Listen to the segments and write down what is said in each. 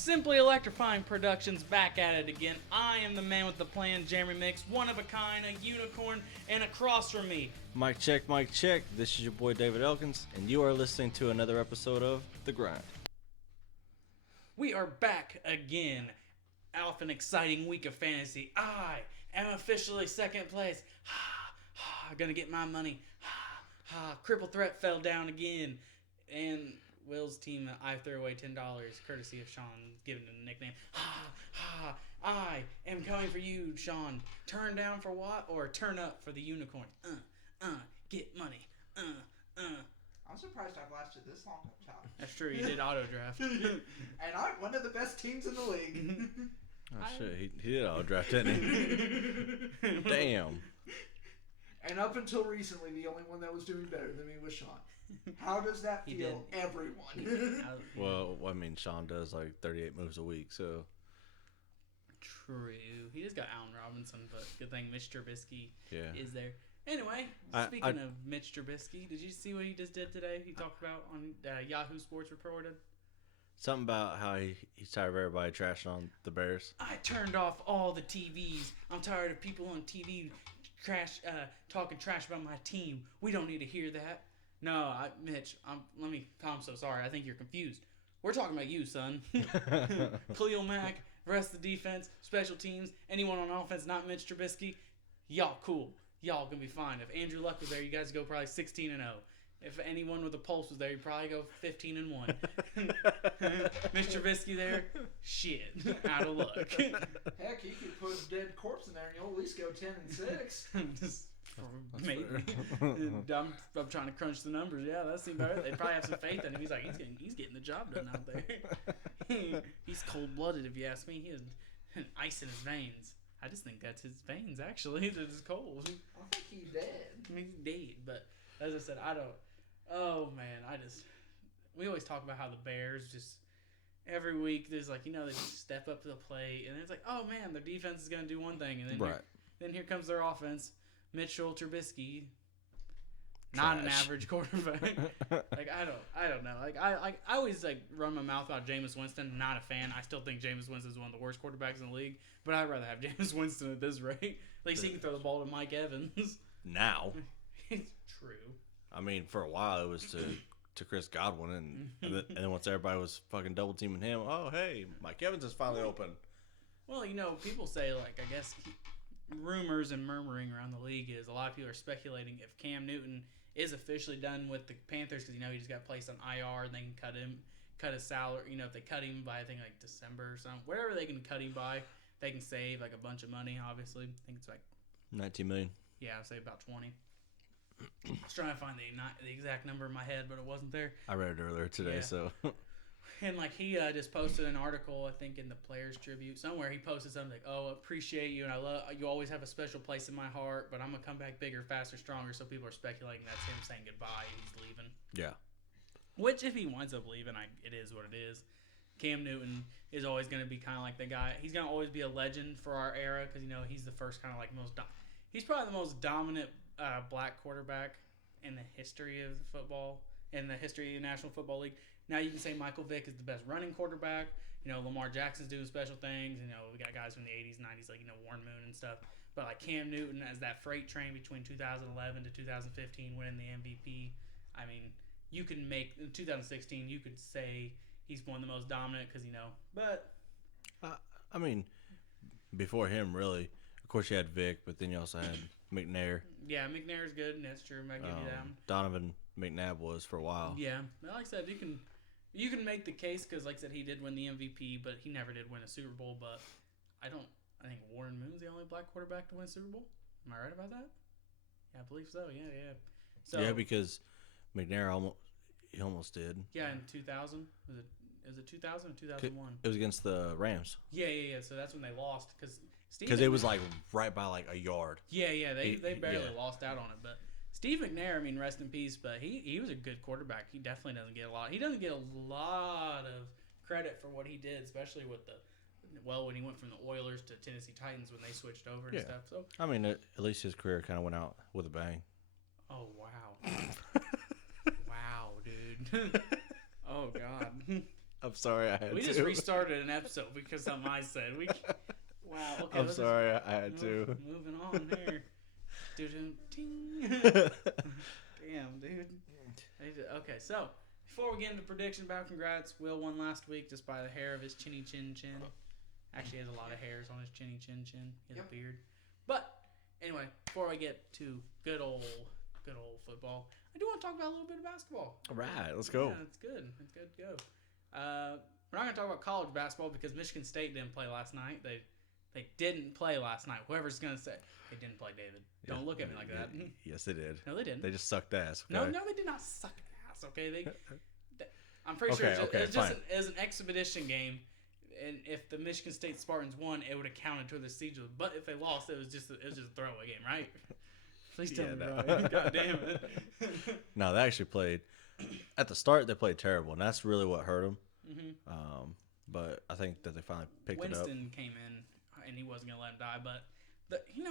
Simply Electrifying Productions back at it again. I am the man with the plan, Jeremy Mix, one of a kind, a unicorn, and across from me. Mic check, mic check. This is your boy David Elkins, and you are listening to another episode of The Grind. We are back again. Off an exciting week of fantasy. I am officially second place. Gonna get my money. Cripple Threat fell down again. And Will's team, I threw away $10, courtesy of Sean, giving him a nickname. I am coming for you, Sean. Turn down for what? Or turn up for the unicorn. Get money. I'm surprised I've lasted this long up top. That's true, you did auto draft. And I'm one of the best teams in the league. Oh shit, he did all draft, didn't he? Damn. And up until recently, the only one that was doing better than me was Sean. How does that feel, everyone? Well, I mean, Sean does like 38 moves a week, so. True. He just got Allen Robinson, but good thing Mitch Trubisky is there. Anyway, speaking of Mitch Trubisky, did you see what he just did today? He talked about on Yahoo Sports reported. Something about how he's tired of everybody trashing on the Bears. I turned off all the TVs. I'm tired of people on TV talking trash about my team. We don't need to hear that. No, Mitch, I'm so sorry. I think you're confused. We're talking about you, son. Khalil Mack, rest of the defense, special teams, anyone on offense, not Mitch Trubisky, y'all cool. Y'all gonna be fine. If Andrew Luck was there, you guys go probably 16-0. If anyone with a pulse was there, you'd probably go 15-1. Mitch Trubisky there, shit, out of luck. Heck, you could put a dead corpse in there and you'll at least go 10-6. Maybe. I'm trying to crunch the numbers. Yeah, that seems better. They'd probably have some faith in him. He's like, he's getting the job done out there. He's cold-blooded, if you ask me. He has ice in his veins. I just think that's his veins, actually. They're just cold. I think he's dead. I mean, he's dead, but as I said, I don't. Oh man, we always talk about how the Bears just every week there's like, they just step up to the plate, and it's like, oh man, their defense is gonna do one thing, and then here comes their offense. Mitchell Trubisky, not an average quarterback. Like I don't know. Like I always run my mouth about Jameis Winston. Not a fan. I still think Jameis Winston is one of the worst quarterbacks in the league. But I'd rather have Jameis Winston at this rate. At least he can throw the ball to Mike Evans. Now. It's true. I mean, for a while it was to Chris Godwin, and then once everybody was fucking double teaming him, oh hey, Mike Evans is finally open. Well, people say I guess rumors and murmuring around the league is a lot of people are speculating if Cam Newton is officially done with the Panthers because he just got placed on IR and they can cut his salary. If they cut him by I think December or something, whatever they can cut him by, they can save a bunch of money. Obviously, I think it's $19 million. Yeah, I'd say about 20. I was trying to find the exact number in my head, but it wasn't there. I read it earlier today, so. And he just posted an article, I think in the Players Tribute somewhere. He posted something like, "Oh, appreciate you, and I love you. Always have a special place in my heart. But I'm gonna come back bigger, faster, stronger." So people are speculating that's him saying goodbye and he's leaving. Yeah. Which, if he winds up leaving, it is what it is. Cam Newton is always going to be kind of like the guy. He's going to always be a legend for our era because he's the first kind of he's probably the most dominant black quarterback in the history of football, in the history of the National Football League. Now you can say Michael Vick is the best running quarterback. Lamar Jackson's doing special things. We got guys from the 80s, 90s like Warren Moon and stuff. But Cam Newton as that freight train between 2011 to 2015 winning the MVP. I mean, you can make in 2016 you could say he's one of the most dominant because but I mean, before him really, of course you had Vic, but then you also had McNair. Yeah, McNair's good, and that's true. I might give you that. Donovan McNabb was for a while. Yeah, like I said, you can make the case because, like I said, he did win the MVP, but he never did win a Super Bowl. But I think Warren Moon's the only black quarterback to win a Super Bowl. Am I right about that? Yeah, I believe so. Yeah. So yeah, because McNair almost did. Yeah, in 2000 was it 2000 or 2001? It was against the Rams. Yeah. So that's when they lost because it was right by a yard. Yeah. They barely lost out on it, but Steve McNair, rest in peace, but he was a good quarterback. He definitely doesn't get a lot. He doesn't get a lot of credit for what he did, especially with when he went from the Oilers to Tennessee Titans when they switched over and stuff. So at least his career kind of went out with a bang. Oh wow, wow, dude. Oh god. I'm sorry I had We to. just restarted an episode because something I said. Wow. Okay. I'm sorry I had to. Moving on there. Damn, dude. Okay, so before we get into prediction about congrats, Will won last week just by the hair of his chinny chin chin. Actually, he has a lot of hairs on his chinny chin chin. He has a beard. But anyway, before I get to good old football, I do want to talk about a little bit of basketball. All right, let's go. Yeah, it's good. It's good to go. We're not going to talk about college basketball because Michigan State didn't play last night. They didn't play last night. Whoever's going to say they didn't play, David. Don't look at me like that. Yes, they did. No, they didn't. They just sucked ass. Okay? No, they did not suck ass. Okay, I'm pretty sure it was an expedition game, and if the Michigan State Spartans won, it would have counted to the season. But if they lost, it was just a throwaway game, right? Please tell me right. God damn it. No, they actually played. At the start, they played terrible, and that's really what hurt them. Mm-hmm. But I think that they finally picked it up. Winston came in, and he wasn't gonna let him die. But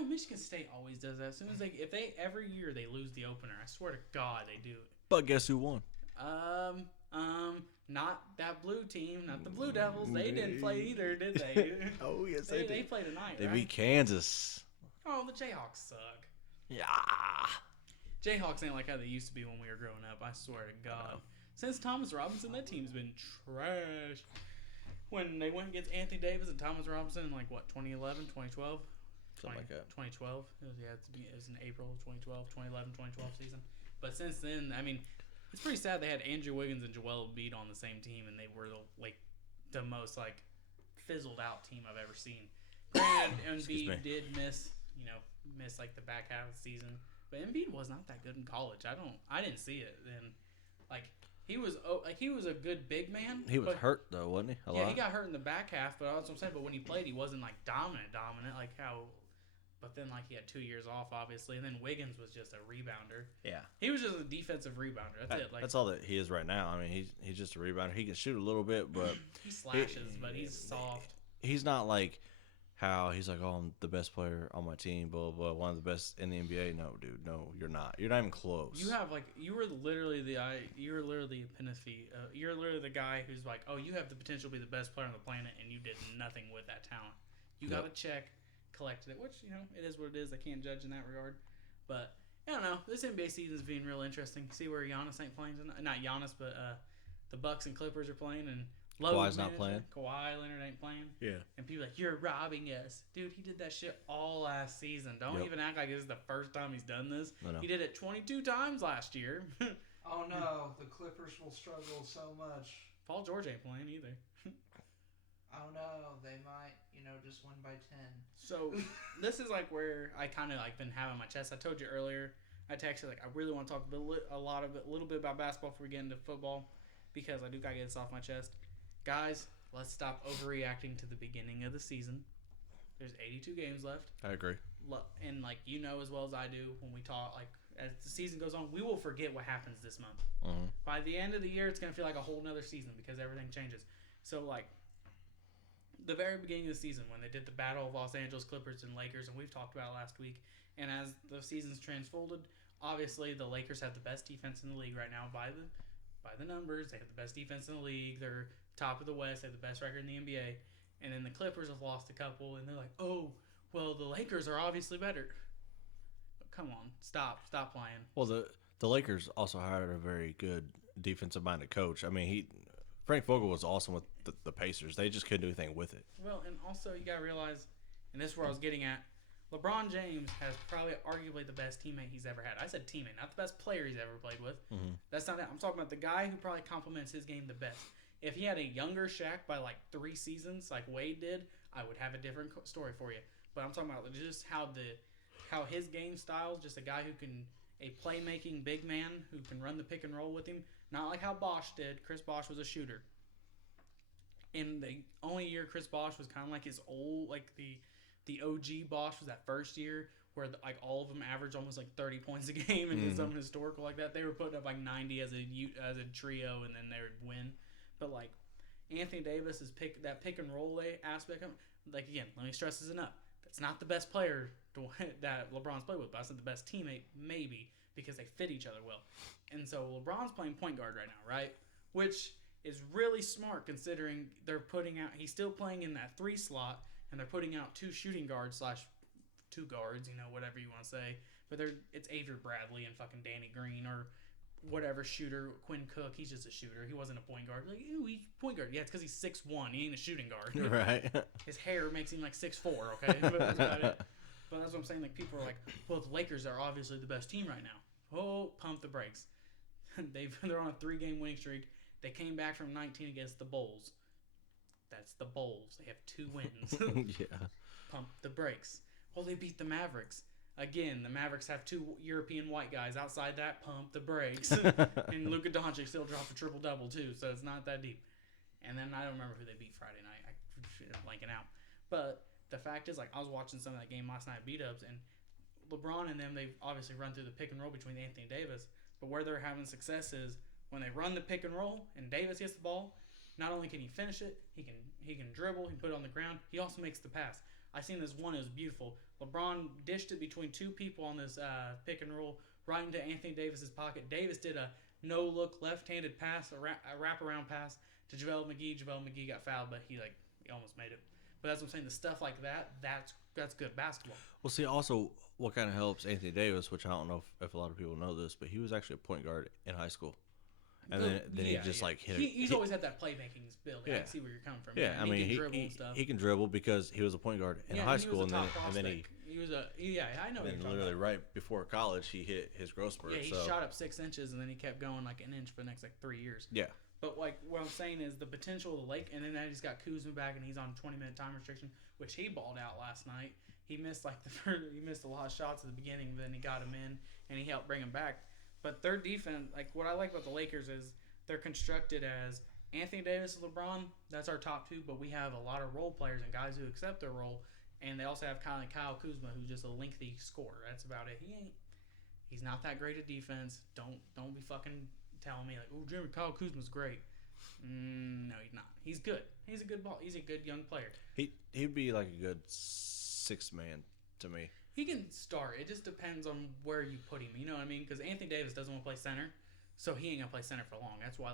Michigan State always does that. As soon as every year they lose the opener, I swear to God they do. But guess who won? Not that blue team, not the Blue Devils. They didn't play either, did they? Oh yes, they did. They played tonight. They right? beat Kansas. Oh, the Jayhawks suck. Yeah. Jayhawks ain't like how they used to be when we were growing up. I swear to God. Since Thomas Robinson, that team's been trash. When they went against Anthony Davis and Thomas Robinson in 2011, 2012? Something like that. 2012. It was in April of 2012, 2011, 2012 season. But since then, I mean, it's pretty sad they had Andrew Wiggins and Joel Embiid on the same team, and they were the most fizzled out team I've ever seen. Granted, Embiid did miss the back half of the season, but Embiid was not that good in college. I didn't see it. And he was a good big man. He was hurt though, wasn't he? He got hurt in the back half, but that's what I'm saying. But when he played, he wasn't dominant like how. But then he had 2 years off, obviously, and then Wiggins was just a rebounder. Yeah, he was just a defensive rebounder. That's it. That's all that he is right now. I mean, he's just a rebounder. He can shoot a little bit, but he slashes, but he's soft. He's not like how he's like, oh, I'm the best player on my team, blah blah, one of the best in the NBA. No, dude, no, you're not. You're not even close. You were literally the epitome. You're literally the guy who's like, oh, you have the potential to be the best player on the planet, and you did nothing with that talent. You got a check. Collected it, which it is what it is. I can't judge in that regard, but I don't know. This NBA season is being real interesting. See where Giannis ain't playing tonight. Not Giannis, but the Bucks and Clippers are playing, and Kawhi's not playing. Kawhi Leonard ain't playing. Yeah, and people are like, you're robbing us, dude. He did that shit all last season. Don't even act like this is the first time he's done this. He did it 22 times last year. Oh no, the Clippers will struggle so much. Paul George ain't playing either. Oh no, they might, just win by 10. So this is where I kind of been having my chest. I told you earlier, I texted I really want to talk a little bit about basketball before we get into football because I do gotta get this off my chest. Guys, let's stop overreacting to the beginning of the season. There's 82 games left. I agree. And as well as I do, when we talk as the season goes on, we will forget what happens this month. Mm-hmm. By the end of the year, it's gonna feel like a whole nother season because everything changes. So the very beginning of the season when they did the battle of Los Angeles Clippers and Lakers, and we've talked about it last week, and as the season's transfolded, obviously the Lakers have the best defense in the league right now by the numbers. They have the best defense in the league. They're top of the West. They have the best record in the NBA. And then the Clippers have lost a couple, and they're like, oh, well, the Lakers are obviously better. But come on, stop playing. Well, the Lakers also hired a very good defensive-minded coach. I mean, Frank Vogel was awesome with the Pacers. They just couldn't do anything with it. Well, and also you got to realize, and this is where I was getting at, LeBron James has probably arguably the best teammate he's ever had. I said teammate, not the best player he's ever played with. Mm-hmm. That's not it. I'm talking about the guy who probably complements his game the best. If he had a younger Shaq by 3 seasons like Wade did, I would have a different story for you. But I'm talking about just how his game style, just a guy who can, a playmaking big man who can run the pick and roll with him. Not like how Bosh did. Chris Bosh was a shooter. And the only year Chris Bosh was kind of like his old, the OG Bosh was that first year where all of them averaged almost 30 points a game and something historical like that. They were putting up 90 as a trio and then they would win. But Anthony Davis is that pick and roll aspect. Again, let me stress this enough. That's not the best player that LeBron's played with, but that's not the best teammate maybe because they fit each other well. And so LeBron's playing point guard right now, right? Which is really smart considering they're putting out. He's still playing in that 3 slot, and they're putting out 2 shooting guards slash 2 guards, whatever you want to say. But it's Avery Bradley and fucking Danny Green or whatever shooter. Quinn Cook, he's just a shooter. He wasn't a point guard. Like, ooh, he's point guard. Yeah, it's because he's 6'1". He ain't a shooting guard. Right. His hair makes him like 6'4", okay? But that's about it. But that's what I'm saying. Like, people are like, well, the Lakers are obviously the best team right now. Oh, pump the brakes. They're on a 3-game winning streak. They came back from 19 against the Bulls. That's the Bulls. They have 2 wins. Yeah. Pump the brakes. Well, they beat the Mavericks. Again, the Mavericks have 2 European white guys. Outside that, pump the brakes. And Luka Doncic still dropped a triple-double, too, so it's not that deep. And then I don't remember who they beat Friday night. I'm blanking out. But the fact is, like, I was watching some of that game last night at B-Dubs, and LeBron and them, they've obviously run through the pick and roll between Anthony Davis. But where they're having success is when they run the pick and roll and Davis gets the ball, not only can he finish it, he can dribble, he can put it on the ground, he also makes the pass. I seen this one, it was beautiful. LeBron dished it between 2 people on this pick and roll right into Anthony Davis's pocket. Davis did a no-look left-handed pass, a wraparound pass to JaVale McGee. JaVale McGee got fouled, but he almost made it. But that's what I'm saying. The stuff like that, that's good basketball. Well, see, also, what kind of helps Anthony Davis, which I don't know if a lot of people know this, but he was actually a point guard in high school. And then he just like hit it. He's always had that playmaking ability. Yeah. I can see where you're coming from. Yeah, I mean, he can dribble and stuff. he can dribble because he was a point guard in high school, and then he was a I know. And literally right before college, he hit his growth spurt. Yeah, he shot up 6 inches, and then he kept going like an inch for the next 3 years. Yeah. But like what I'm saying is the potential of the Lake, and then now he's got Kuzma back, and he's on 20-minute time restriction, which he balled out last night. He missed he missed a lot of shots at the beginning, but then he got him in, and he helped bring him back. But their defense, like what I like about the Lakers is they're constructed as Anthony Davis and LeBron. That's our top 2, but we have a lot of role players and guys who accept their role, and they also have kind of Kyle Kuzma, who's just a lengthy scorer. That's about it. He's not that great at defense. Don't be fucking telling me like, oh, Jimmy, Kyle Kuzma's great. No, he's not. He's good. He's a good He's a good young player. He'd be like a good 6th man to me. He can start. It just depends on where you put him. You know what I mean? Because Anthony Davis doesn't want to play center, so he ain't gonna play center for long. That's why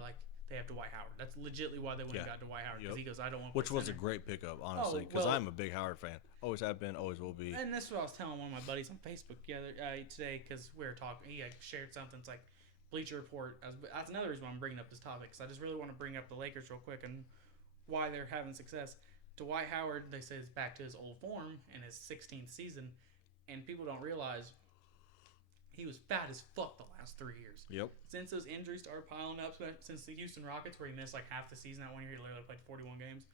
they have Dwight Howard. That's legitimately why they went and got Dwight Howard, because he goes, I don't want to play Which was center. a great pickup, honestly, because I'm a big Howard fan. Always have been, always will be. And that's what I was telling one of my buddies on Facebook today, because we were talking. He shared something. It's like Bleacher Report. That's another reason why I'm bringing up this topic, because I just really want to bring up the Lakers real quick and why they're having success. Dwight Howard, they say, is back to his old form in his 16th season, and people don't realize he was fat as fuck the last 3 years. Yep. Since those injuries started piling up, since the Houston Rockets, where he missed like half the season that one year, he literally played 41 games,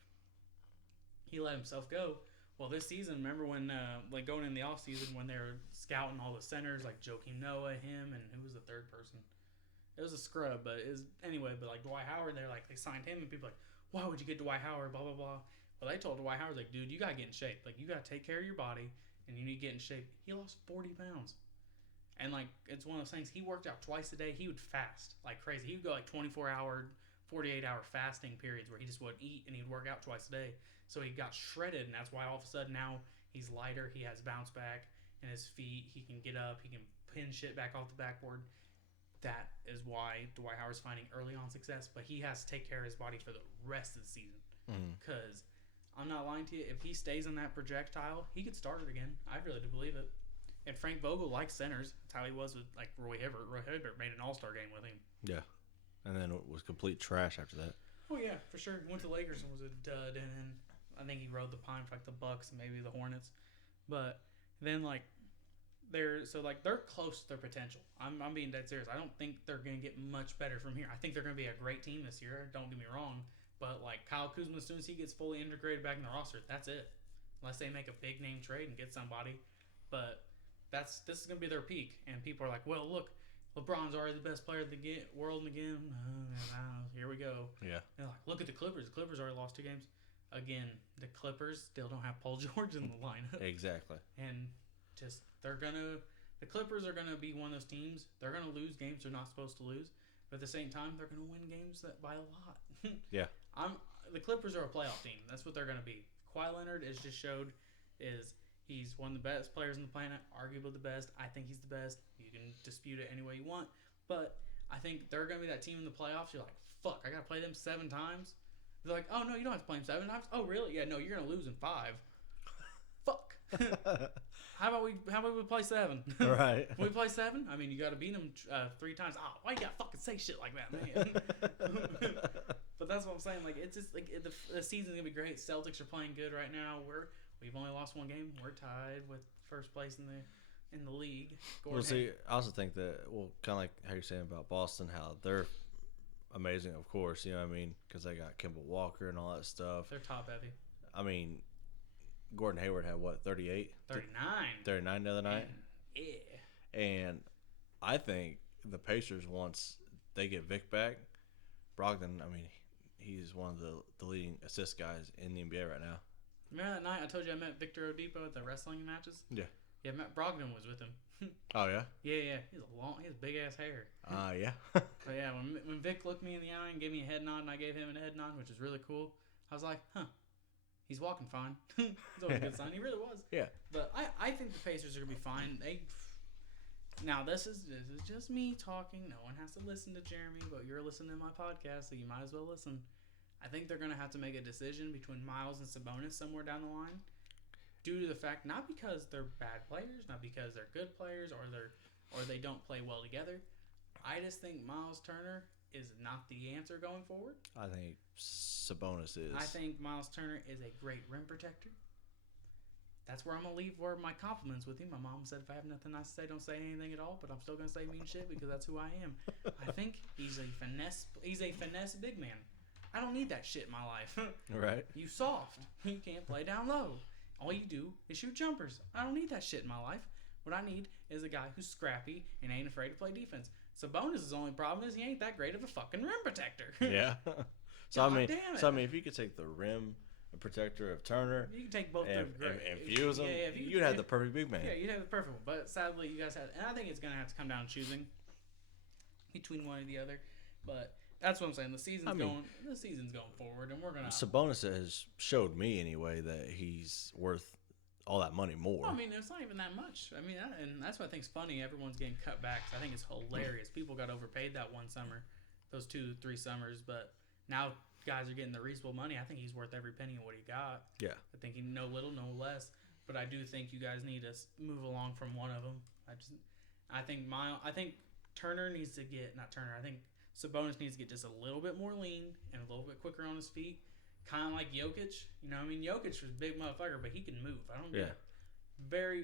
he let himself go. Well, this season, remember when, like going in the offseason, when they were scouting all the centers, like Joakim Noah, him, and who was the third person? It was a scrub, but but like Dwight Howard, they signed him, and people were like, why would you get Dwight Howard, blah, blah, blah. Well, they told Dwight Howard, like, dude, you got to get in shape. Like, you got to take care of your body, and you need to get in shape. He lost 40 pounds. And, like, it's one of those things. He worked out twice a day. He would fast like crazy. He would go, like, 24-hour, 48-hour fasting periods where he just wouldn't eat, and he'd work out twice a day. So he got shredded, and that's why all of a sudden now he's lighter. He has bounce back in his feet. He can get up. He can pin shit back off the backboard. That is why Dwight Howard's finding early on success, but he has to take care of his body for the rest of the season. Because I'm not lying to you, if he stays on that projectile, he could start it again. I really do believe it. And Frank Vogel likes centers. That's how he was with like Roy Hibbert. Roy Hibbert made an all-star game with him. Yeah. And then it was complete trash after that. Oh, yeah, for sure. Went to Lakers and was a dud. And then I think he rode the pine for like the Bucks and maybe the Hornets. But then like they're close to their potential. I'm being dead serious. I don't think they're going to get much better from here. I think they're going to be a great team this year. Don't get me wrong. But like Kyle Kuzma, as soon as he gets fully integrated back in the roster, that's it. Unless they make a big name trade and get somebody. But this is going to be their peak. And people are like, well, look, LeBron's already the best player in the world again. Here we go. Yeah. And like, look at the Clippers. The Clippers already lost 2 games. Again, the Clippers still don't have Paul George in the lineup. Exactly. And just the Clippers are gonna be one of those teams. They're gonna lose games they're not supposed to lose, but at the same time, they're gonna win games by a lot. Yeah. The Clippers are a playoff team. That's what they're gonna be. Kawhi Leonard has just showed he's one of the best players on the planet, arguably the best. I think he's the best. You can dispute it any way you want, but I think they're going to be that team in the playoffs. You're like, fuck, I got to play them 7 times. They're like, oh, no, you don't have to play them 7 times. Oh, really? Yeah, no, you're going to lose in 5. Fuck. How about we play 7? Right. We play 7? I mean, you got to beat them 3 times. Oh, why you got to fucking say shit like that, man? But that's what I'm saying. Like, it's just like the season's gonna be great. Celtics are playing good right now. We've only lost 1 game. We're tied with first place in the league. Well, see, I also think that kind of like how you're saying about Boston, how they're amazing, of course. You know what I mean? Because they got Kimball Walker and all that stuff. They're top heavy. I mean, Gordon Hayward had what, 38? 39 the other night. Yeah. And I think the Pacers, once they get Vic back, Brogdon, I mean, he's one of the leading assist guys in the NBA right now. Remember that night I told you I met Victor Oladipo at the wrestling matches? Yeah. Yeah, Matt Brogdon was with him. Oh, yeah? Yeah. He has big ass hair. Yeah. But yeah, when Vic looked me in the eye and gave me a head nod and I gave him a head nod, which is really cool, I was like, huh, he's walking fine. It's always a good sign. He really was. Yeah. But I think the Pacers are going to be fine. Now, this is just me talking. No one has to listen to Jeremy, but you're listening to my podcast, so you might as well listen. I think they're going to have to make a decision between Miles and Sabonis somewhere down the line, due to the fact, not because they're bad players, not because they're good players, or they don't play well together. I just think Miles Turner is not the answer going forward. I think Sabonis is. I think Miles Turner is a great rim protector. That's where I'm going to leave my compliments with him. My mom said if I have nothing nice to say, don't say anything at all, but I'm still going to say mean shit because that's who I am. I think he's a finesse big man. I don't need that shit in my life. Right. You soft. You can't play down low. All you do is shoot jumpers. I don't need that shit in my life. What I need is a guy who's scrappy and ain't afraid to play defense. Sabonis' only problem is he ain't that great of a fucking rim protector. Yeah. So I mean, if you could take the rim protector of Turner, you can take both and of them and fuse them, you'd have the perfect big man. Yeah, you'd have the perfect one. But sadly, you guys and I think it's gonna have to come down to choosing between one or the other. But that's what I'm saying. The season's going forward, and we're gonna. Sabonis has showed me anyway that he's worth all that money more. Well, I mean, it's not even that much. I mean, and that's what I think's funny. Everyone's getting cut back. I think it's hilarious. People got overpaid that one summer, those 2-3 summers, but now guys are getting the reasonable money. I think he's worth every penny of what he got. Yeah. I think he no little, no less. But I do think you guys need to move along from one of them. I think Turner needs to get not Turner. I think Sabonis needs to get just a little bit more lean and a little bit quicker on his feet. Kind of like Jokic. You know, I mean, Jokic was a big motherfucker, but he can move. I don't get it.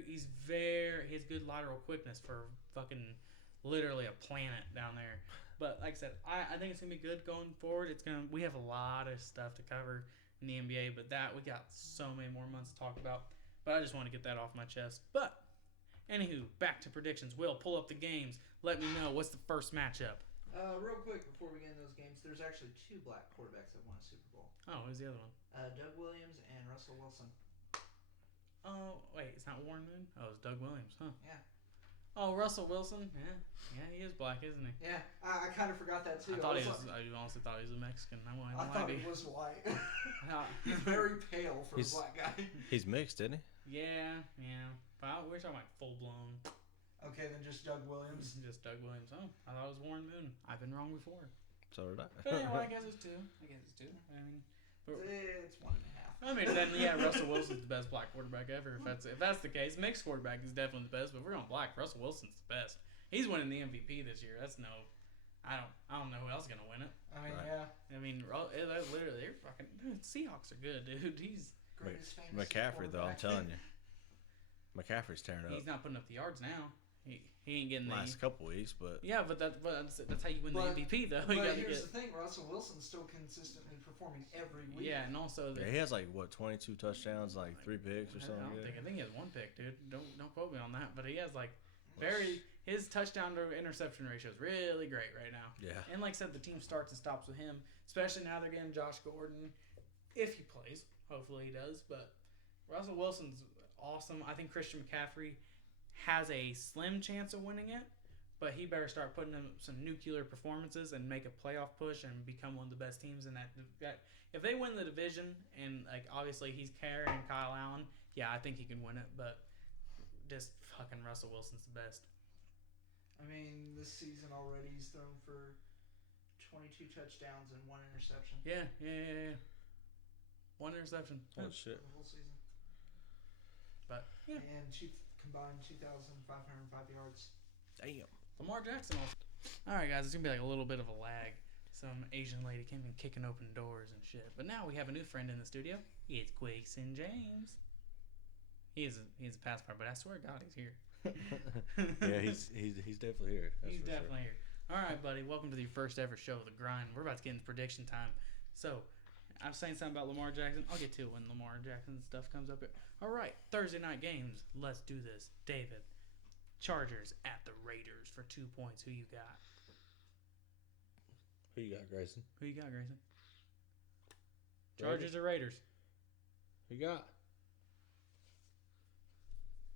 He has good lateral quickness for fucking literally a planet down there. But like I said, I think it's gonna be good going forward. We have a lot of stuff to cover in the NBA, but we got so many more months to talk about. But I just want to get that off my chest. But anywho, back to predictions. Will, pull up the games. Let me know what's the first matchup. Real quick before we get into those games, there's actually 2 black quarterbacks that won a Super Bowl. Oh, who's the other one? Doug Williams and Russell Wilson. Oh, wait, it's not Warren Moon? Oh, it's Doug Williams, huh? Yeah. Oh, Russell Wilson? Yeah, he is black, isn't he? Yeah, I kind of forgot that too. I honestly thought he was a Mexican. I thought he was white. He's very pale for a black guy. He's mixed, isn't he? Yeah. But we're talking like full blown. Okay, then just Doug Williams. Just Doug Williams. Oh, I thought it was Warren Moon. I've been wrong before. So did I. But anyway, I guess it's 2. I mean, it's 1.5. I mean, then Russell Wilson's the best black quarterback ever. If that's the case, mixed quarterback is definitely the best. But if we're going black, Russell Wilson's the best. He's winning the MVP this year. I don't know who else is gonna win it. I mean, right. Yeah. I mean, literally, they're fucking. Dude, Seahawks are good, dude. He's greatest famous McCaffrey though. I'm telling you, McCaffrey's tearing up. He's not putting up the yards now. He ain't getting last couple weeks, but yeah, but that's how you win the MVP though. But here's the thing: Russell Wilson's still consistently performing every week. Yeah, and also he has like 22 touchdowns, like 3 picks or something. I think he has 1 pick, dude. Don't quote me on that, but he has like his touchdown to interception ratio is really great right now. Yeah, and like I said, the team starts and stops with him, especially now they're getting Josh Gordon, if he plays. Hopefully he does, but Russell Wilson's awesome. I think Christian McCaffrey has a slim chance of winning it, but he better start putting in some nuclear performances and make a playoff push and become one of the best teams in that. If they win the division and like obviously he's carrying Kyle Allen, yeah, I think he can win it. But just fucking Russell Wilson's the best. I mean, this season already he's thrown for 22 touchdowns and 1 interception. Yeah. 1 interception. Oh shit! The whole season. But yeah. And combined 2,505 yards. Damn. Lamar Jackson also. All right, guys, it's gonna be like a little bit of a lag. Some Asian lady came in kicking open doors and shit. But now we have a new friend in the studio. It's Greyson James. He's a passport, but I swear to God, he's here. Yeah, he's definitely here. He's definitely here. All right, buddy. Welcome to the first ever show of the grind. We're about to get into prediction time. So, I'm saying something about Lamar Jackson. I'll get to it when Lamar Jackson stuff comes up here. All right, Thursday night games. Let's do this. David, Chargers at the Raiders for 2 points. Who you got? Who you got, Grayson? Who you got, Grayson? Chargers or Raiders? Who you got?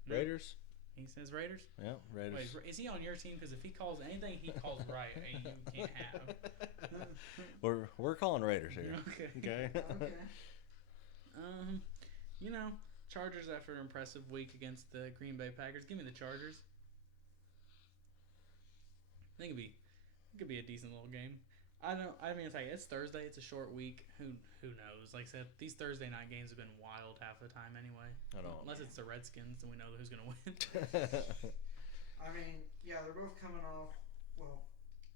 Raiders. He says Raiders? Yeah, Raiders. Wait, is he on your team? Because if he calls anything he calls right, you can't have. We're calling Raiders here. Okay. Okay. Chargers after an impressive week against the Green Bay Packers. Give me the Chargers. I think it could be a decent little game. It's Thursday. It's a short week. Who knows? Like I said, these Thursday night games have been wild half the time anyway. I know. Unless it's the Redskins, then we know who's going to win. I mean, yeah, they're both coming off. Well,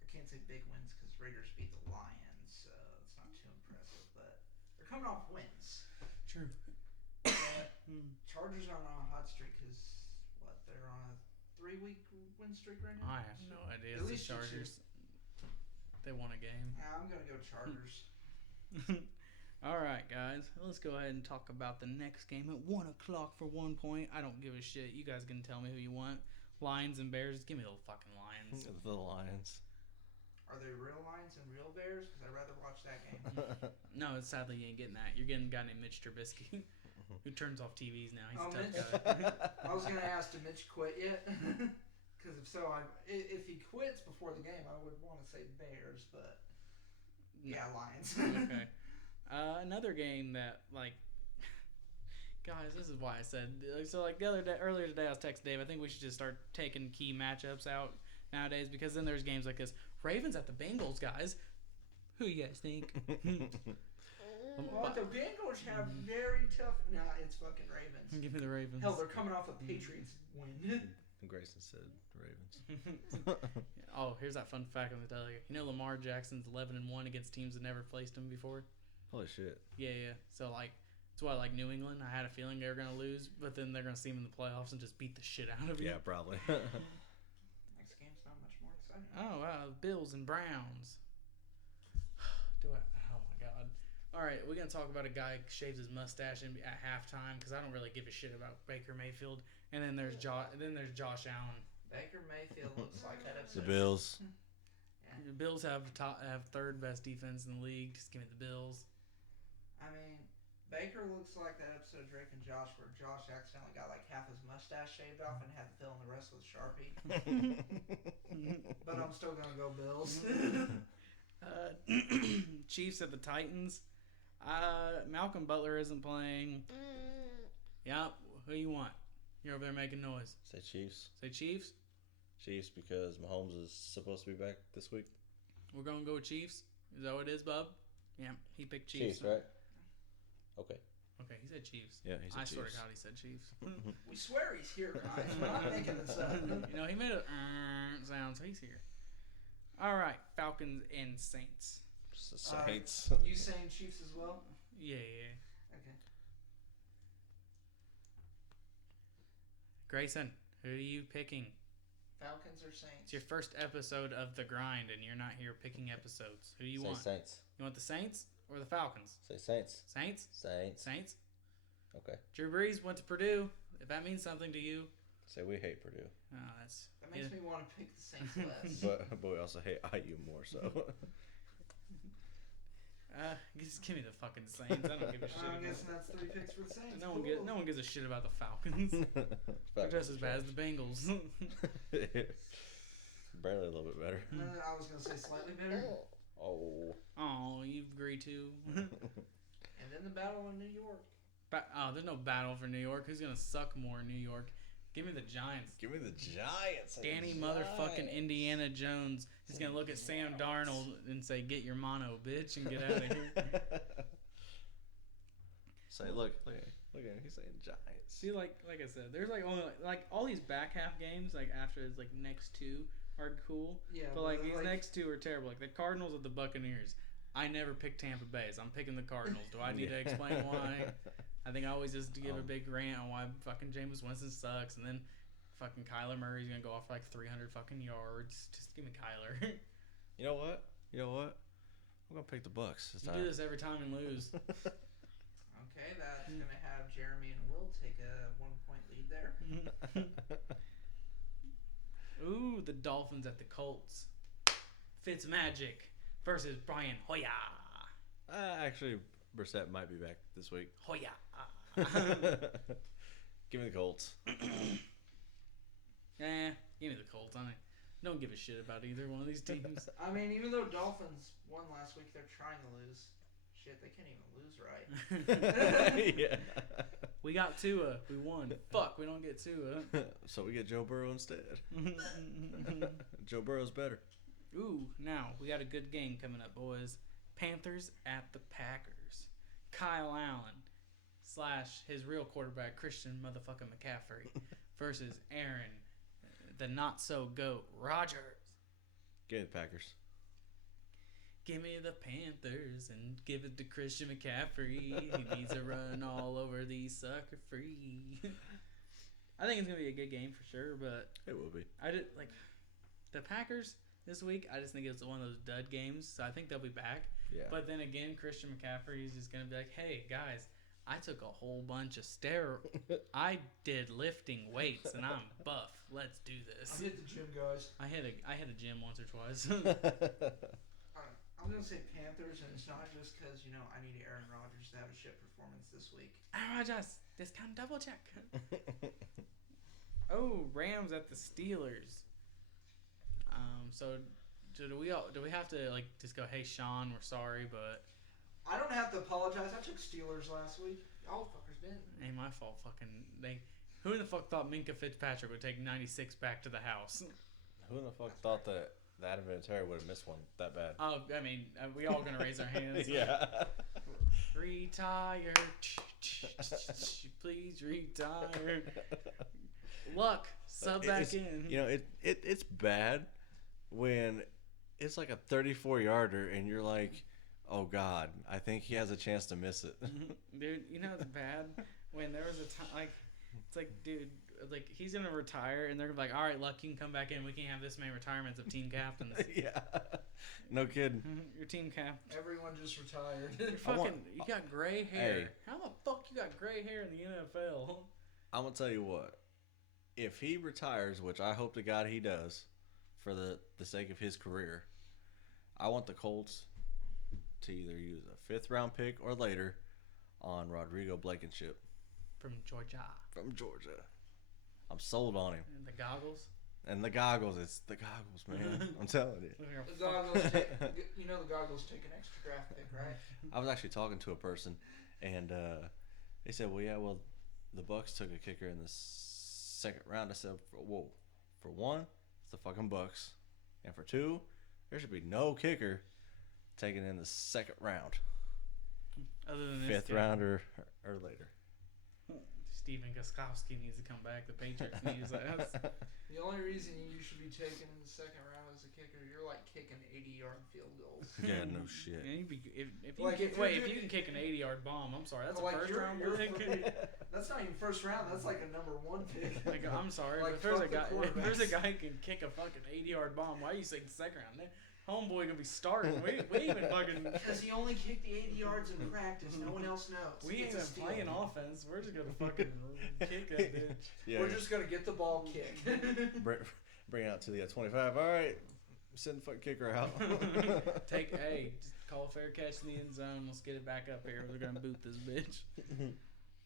I can't say big wins because Raiders beat the Lions, so it's not too impressive. But they're coming off wins. True. But Chargers are on a hot streak because they're on a 3-week win streak right now. I have no idea. At It's the least Chargers. They won a game. Yeah, I'm gonna go Chargers. All right, guys. Let's go ahead and talk about the next game at 1 o'clock for 1 point. I don't give a shit. You guys can tell me who you want. Lions and Bears. Give me the fucking Lions. The Lions. Are they real Lions and real Bears? Because I'd rather watch that game. No, sadly you ain't getting that. You're getting a guy named Mitch Trubisky who turns off TVs now. He's a tough Mitch. guy. I was gonna ask, did Mitch quit yet? Because if so, if he quits before the game, I would want to say Bears, but yeah, Lions. Okay. Another game that, guys, this is why I said, earlier today I was texting Dave, I think we should just start taking key matchups out nowadays, because then there's games like this. Ravens at the Bengals, guys. Who you guys think? Well, the Bengals have very tough. Nah, it's fucking Ravens. Give me the Ravens. Hell, they're coming off a Patriots win. Grayson said Ravens. Oh, here's that fun fact I'm gonna tell you. You know Lamar Jackson's 11-1 against teams that never faced him before. Holy shit. Yeah. So that's why I like New England. I had a feeling they were gonna lose, but then they're gonna see him in the playoffs and just beat the shit out of you. Yeah, probably. Next game's not much more exciting. Oh wow, Bills and Browns. Oh my god. All right, we're gonna talk about a guy who shaves his mustache at halftime because I don't really give a shit about Baker Mayfield. And then there's Josh Allen. Baker Mayfield looks like that The episode. Bills. Yeah. The Bills have third best defense in the league. Just give me the Bills. I mean, Baker looks like that episode of Drake and Josh where Josh accidentally got like half his mustache shaved off and had to fill in the rest with a Sharpie. But I'm still gonna go Bills. Chiefs at the Titans. Malcolm Butler isn't playing. Yep. Who you want? You're over there making noise. Say Chiefs. Say Chiefs. Chiefs because Mahomes is supposed to be back this week. We're gonna go with Chiefs. Is that what it is, Bub? Yeah, he picked Chiefs. Chiefs, right? Okay. Okay, he said Chiefs. Yeah, he said I Chiefs. swear to God, he said Chiefs. We swear he's here, guys. We're not making this up. He made a sound, so he's here. All right, Falcons and Saints. Saints. You saying Chiefs as well? Yeah. Okay. Grayson, who are you picking? Falcons or Saints? It's your first episode of The Grind, and you're not here picking episodes. Who do you Say want? Saints. You want the Saints or the Falcons? Say Saints. Saints? Saints. Okay. Drew Brees went to Purdue. If that means something to you. Say we hate Purdue. Oh, that's... That makes me want to pick the Saints less. But we also hate IU more, so. Just give me the fucking Saints. I don't give a shit. I'm guessing that's 3 picks for the Saints. No one gives a shit about the Falcons. They're just as bad as the Bengals. Barely a little bit better. I was going to say slightly better. Oh, you agree too. And then the battle in New York. There's no battle for New York. Who's gonna suck more in New York? Give me the Giants. Give me the Giants. Danny motherfucking Indiana Jones is going to look at Sam Darnold and say, get your mono, bitch, and get out of here. Say, look at him. He's saying Giants. See, like I said, there's like only like all these back half games like after his like next two are cool. Yeah, but like these next two are terrible. Like the Cardinals or the Buccaneers. I never pick Tampa Bay, so I'm picking the Cardinals. Do I need to explain why? I think I always just give a big rant on why fucking Jameis Winston sucks, and then fucking Kyler Murray's gonna go off for like 300 fucking yards. Just give me Kyler. You know what? I'm gonna pick the Bucks this time. You do this every time and lose. Okay, that's going to have Jeremy and Will take a 1-point lead there. Ooh, the Dolphins at the Colts. Fitzmagic versus Brian Hoyer. Actually, Brissett might be back this week. Hoyer. Give me the Colts. Give me the Colts. I don't give a shit about either one of these teams. I mean, even though Dolphins won last week, they're trying to lose. Shit, they can't even lose right. Yeah. We got Tua. We won. Fuck, we don't get Tua. So we get Joe Burrow instead. Joe Burrow's better. Ooh, now we got a good game coming up, boys. Panthers at the Packers. Kyle Allen / his real quarterback, Christian motherfucking McCaffrey, versus Aaron, the not-so-goat, Rodgers. Give me the Packers. Give me the Panthers and give it to Christian McCaffrey. He needs to run all over these sucker free. I think it's gonna be a good game for sure, but it will be. I did like the Packers this week. I just think it's one of those dud games, so I think they'll be back. Yeah. But then again, Christian McCaffrey is just gonna be like, "Hey guys, I took a whole bunch of I did lifting weights and I'm buff. Let's do this." I hit the gym, guys. I hit a gym once or twice. I'm going to say Panthers, and it's not just because, I need Aaron Rodgers to have a shit performance this week. Aaron Rodgers, discount double check. Oh, Rams at the Steelers. So do we have to, like, just go, hey, Sean, we're sorry, but... I don't have to apologize. I took Steelers last week. Y'all fuckers didn't. Ain't my fault, fucking... Who in the fuck thought Minka Fitzpatrick would take 96 back to the house? Who in the fuck thought that Adam Vinatieri would have missed one that bad? Oh, I mean, we all gonna raise our hands. Yeah. Retire. Please retire. Luck, sub back in. It's bad when it's like a 34-yarder and you're like, oh God, I think he has a chance to miss it. Dude, it's bad when there was a time like it's like, dude, like he's gonna retire and they're gonna be like, all right, Luck, you can come back in. We can't have this many retirements of team captains. Yeah, no kidding. Your team cap. Everyone just retired. You got gray hair. Hey. How the fuck you got gray hair in the NFL? I'm gonna tell you what. If he retires, which I hope to God he does, for the sake of his career, I want the Colts to either use a 5th round pick or later on Rodrigo Blankenship from Georgia. I'm sold on him. And the goggles. It's the goggles, man. I'm telling you. The goggles the goggles take an extra draft pick, right? I was actually talking to a person, and they said, well, the Bucks took a kicker in the 2nd round. I said, whoa, for one, it's the fucking Bucks, and for two, there should be no kicker taken in the 2nd round. Other than 5th round or later. Steven Gostkowski needs to come back. The Patriots need his ass. The only reason you should be taken in the 2nd round as a kicker, you're like kicking 80-yard field goals. Yeah, no shit. Yeah, if you can kick an 80-yard bomb, I'm sorry, that's a first round pick. That's not even first round. That's like a number 1 pick. Like, I'm sorry, but if there's a guy who can kick a fucking 80-yard bomb, why are you saying 2nd round? Homeboy gonna be starting. We ain't even fucking. Because he only kicked the 80 yards in practice. No one else knows. We ain't even playing offense. We're just gonna fucking kick that bitch. Yeah, we're just gonna get the ball kicked. Bring it out to the 25. All right, send the fucking kicker out. Just call fair catch in the end zone. Let's get it back up here. We're gonna boot this bitch.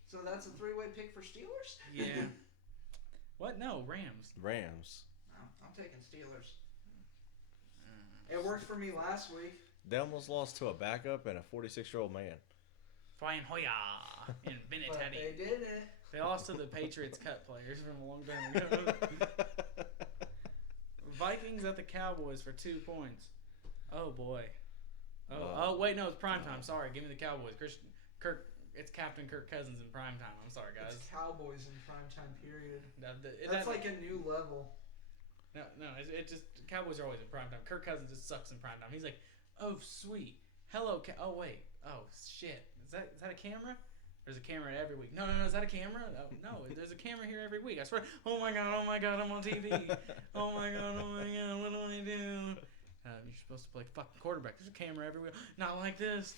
So that's a 3-way pick for Steelers. Yeah. What? No, Rams. No, I'm taking Steelers. It worked for me last week. They almost lost to a backup and a 46-year-old man. Flying Hoya and But Vinatieri. they did it. They lost to the Patriots cut players from a long time ago. Vikings at the Cowboys for 2 points. Oh boy. Oh wait, no, it's primetime. Sorry, give me the Cowboys. It's Captain Kirk Cousins in primetime. I'm sorry, guys. It's Cowboys in primetime period. That's That's like a new level. No, it just Cowboys are always in primetime. Kirk Cousins just sucks in primetime. He's like, oh sweet, hello. Oh wait, oh shit, is that a camera? There's a camera every week. No, is that a camera? No, there's a camera here every week. I swear. Oh my god, I'm on TV. Oh my god, what do I do? You're supposed to play fucking quarterback. There's a camera everywhere. Not like this,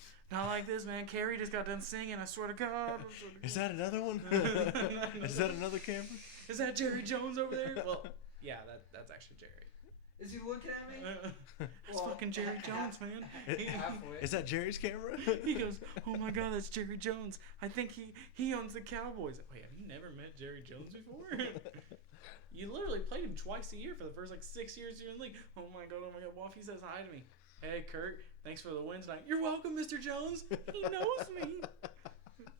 man. Carrie just got done singing. I swear to God. Is that another one? Is that another camera? Is that Jerry Jones over there? Well, yeah, that's actually Jerry. Is he looking at me? That's fucking Jerry Jones, man. Halfway. Is that Jerry's camera? He goes, oh my god, that's Jerry Jones. I think he owns the Cowboys. Wait, have you never met Jerry Jones before? You literally played him twice a year for the first 6 years you're in the league. Oh my god, Waffy says hi to me. Hey Kurt, thanks for the win tonight. You're welcome, Mr. Jones. He knows me.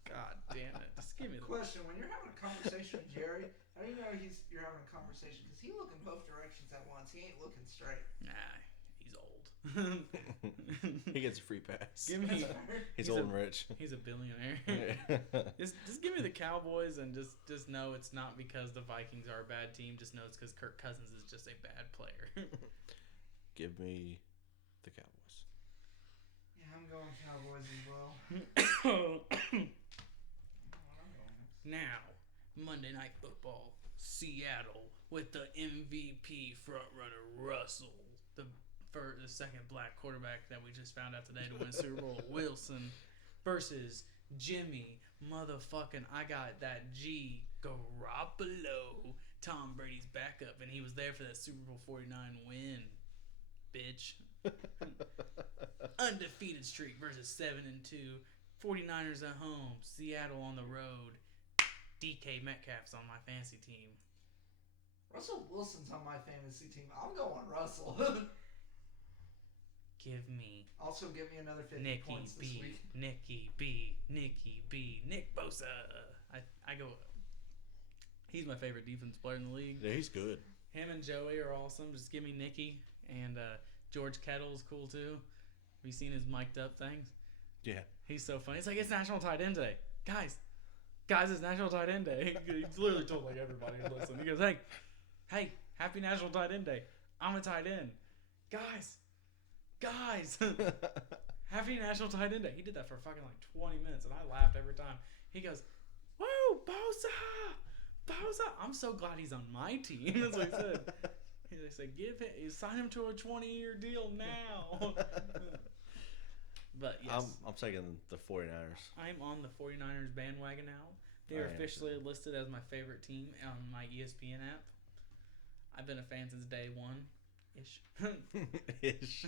God damn it. Just give me the Question: when you're having a conversation with Jerry, how do you know you're having a conversation? Because he looking both directions at once. He ain't looking straight. Nah, he's old. He gets a free pass. Give me. He's old and rich. He's a billionaire. Just give me the Cowboys and just know it's not because the Vikings are a bad team. Just know it's because Kirk Cousins is just a bad player. Give me the Cowboys. Yeah, I'm going Cowboys as well. Now, Monday Night Football, Seattle with the MVP frontrunner Russell, the second black quarterback that we just found out today to win Super Bowl, Wilson, versus Jimmy motherfucking I got that G Garoppolo, Tom Brady's backup, and he was there for that Super Bowl 49 win, bitch. Undefeated streak versus 7-2. 49ers at home, Seattle on the road. DK Metcalf's on my fantasy team. Russell Wilson's on my fantasy team. I'm going Russell. Give me. Also, give me another 50 Nicky points this week. Nick Bosa. I go. He's my favorite defense player in the league. Yeah, he's good. Him and Joey are awesome. Just give me Nicky. And George Kittle's cool too. Have you seen his mic'd up things? Yeah. He's so funny. It's like, it's National Tight End Day. Guys, it's National Tight End Day. He literally told everybody to listen. He goes, hey, happy National Tight End Day. I'm a tight end. Guys, happy National Tight End Day. He did that for fucking 20 minutes, and I laughed every time. He goes, woo, Bosa. I'm so glad he's on my team. That's what he said. They said, sign him to a 20-year deal now. But yes. I'm taking the 49ers. I'm on the 49ers bandwagon now. They are officially listed as my favorite team on my ESPN app. I've been a fan since day one. Ish. Ish.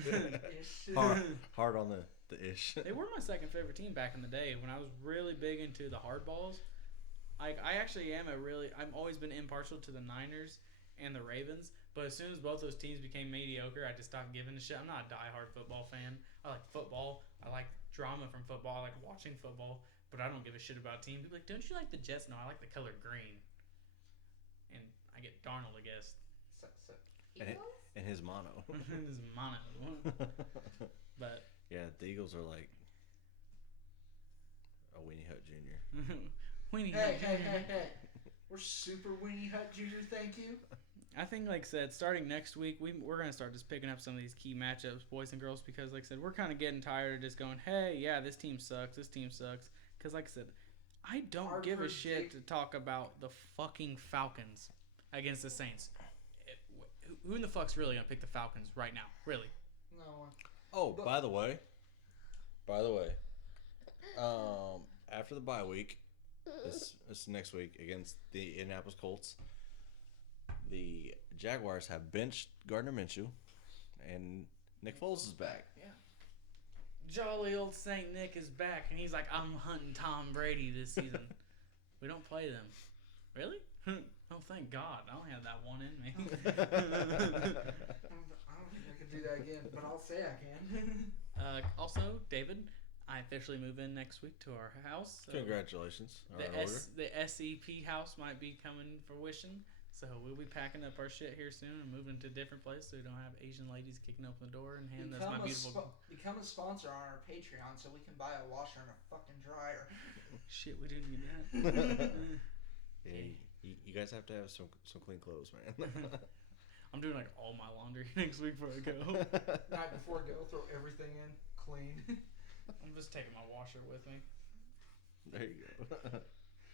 Hard on the ish. They were my second favorite team back in the day when I was really big into the hardballs. I actually I've always been impartial to the Niners and the Ravens, but as soon as both those teams became mediocre, I just stopped giving a shit. I'm not a diehard football fan. I like football. I like drama from football. I like watching football, but I don't give a shit about teams. People are like, don't you like the Jets? No, I like the color green. And I get Darnold, I guess. And his mono. His mono. But yeah, the Eagles are like a Weenie Hut Jr. Weenie Hey. Hut. We're super Weenie Hut Jr., thank you. I think, like I said, starting next week, we're going to start just picking up some of these key matchups, boys and girls, because, like I said, we're kind of getting tired of just going, hey, yeah, this team sucks. Because, like I said, I don't give a shit to talk about the fucking Falcons against the Saints. Who in the fuck's really going to pick the Falcons right now? Really? No one. Oh, by the way, after the bye week, this next week against the Indianapolis Colts, the Jaguars have benched Gardner Minshew, and Nick Foles is back. Yeah. Jolly old Saint Nick is back, and he's like, I'm hunting Tom Brady this season. We don't play them. Really? Oh, thank God. I don't have that one in me. I don't think I can do that again, but I'll say I can. Also, David, I officially move in next week to our house. So Congratulations. the SEP house might be coming fruition. So we'll be packing up our shit here soon and moving to a different place so we don't have Asian ladies kicking open the door and handing us my beautiful... Become a sponsor on our Patreon so we can buy a washer and a fucking dryer. Shit, we didn't get that. Yeah, you guys have to have some clean clothes, man. I'm doing like all my laundry next week before I go. Night before I go, throw everything in, clean. I'm just taking my washer with me. There you go.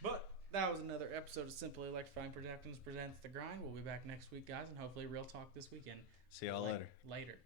But that was another episode of Simply Electrifying Productions presents The Grind. We'll be back next week, guys, and hopefully real talk this weekend. See y'all later. Later.